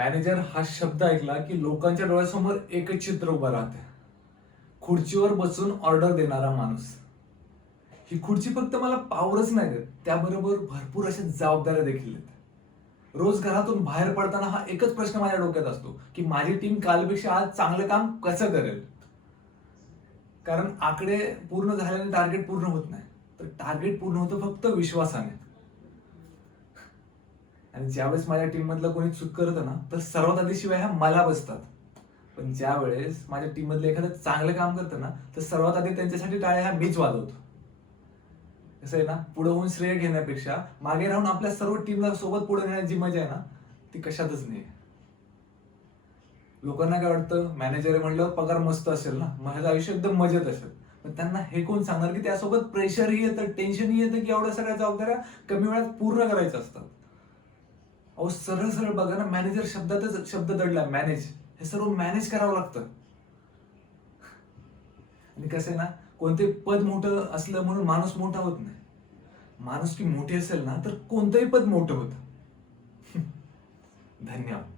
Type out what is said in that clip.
Manager हा शब्द ऐकला की लोकांच्या डोळ्यासमोर एकच चित्र उभं राहते. खुर्चीवर बसून ऑर्डर देणारा माणूस. ही खुर्ची फक्त मला पावरच नाही देत, त्याबरोबर भरपूर अशा जबाबदाऱ्या देखील देते. रोज घरातून बाहेर पडताना हा एकच प्रश्न माझ्या डोक्यात असतो की माझी टीम कालपेक्षा आज चांगलं काम कसं करेल. कारण आकडे पूर्ण झाल्याने टार्गेट पूर्ण होत नाही, तर टार्गेट पूर्ण होतं फक्त विश्वासाने. आणि ज्यावेळेस माझ्या टीम मधलं कोणी चूक करतं ना, तर सर्वात आधी शिवाय ह्या मला बसतात. पण ज्या वेळेस माझ्या टीम मधलं एखादं चांगलं काम करतं ना, तर सर्वात आधी त्यांच्यासाठी टाळ्या ह्या मीच वाजवतो. कसं आहे ना, पुढे होऊन श्रेय घेण्यापेक्षा मागे राहून आपल्या सर्व टीमला सोबत पुढे नेण्याची जी मजा आहे ना, ती कशातच नाही. लोकांना काय वाटतं, मॅनेजर म्हणल्यावर पगार मस्त असेल ना, माझं आयुष्य एकदम मजेत असेल. पण त्यांना हे कोण सांगणार की त्यासोबत प्रेशरही येतं, टेन्शनही येतं की एवढ्या सगळ्या जबाबदाऱ्या कमी वेळात पूर्ण करायच्या असतात. अहो सरळ सरळ बघा ना, मॅनेजर शब्दातच शब्द दडला, मॅनेज. हे सर्व मॅनेज करावं लागतं. आणि कसं आहे ना, कोणते पद मोठं असलं म्हणून माणूस मोठा होत नाही. माणुसकी मोठी असेल ना, तर कोणतंही पद मोठं होतं. धन्यवाद.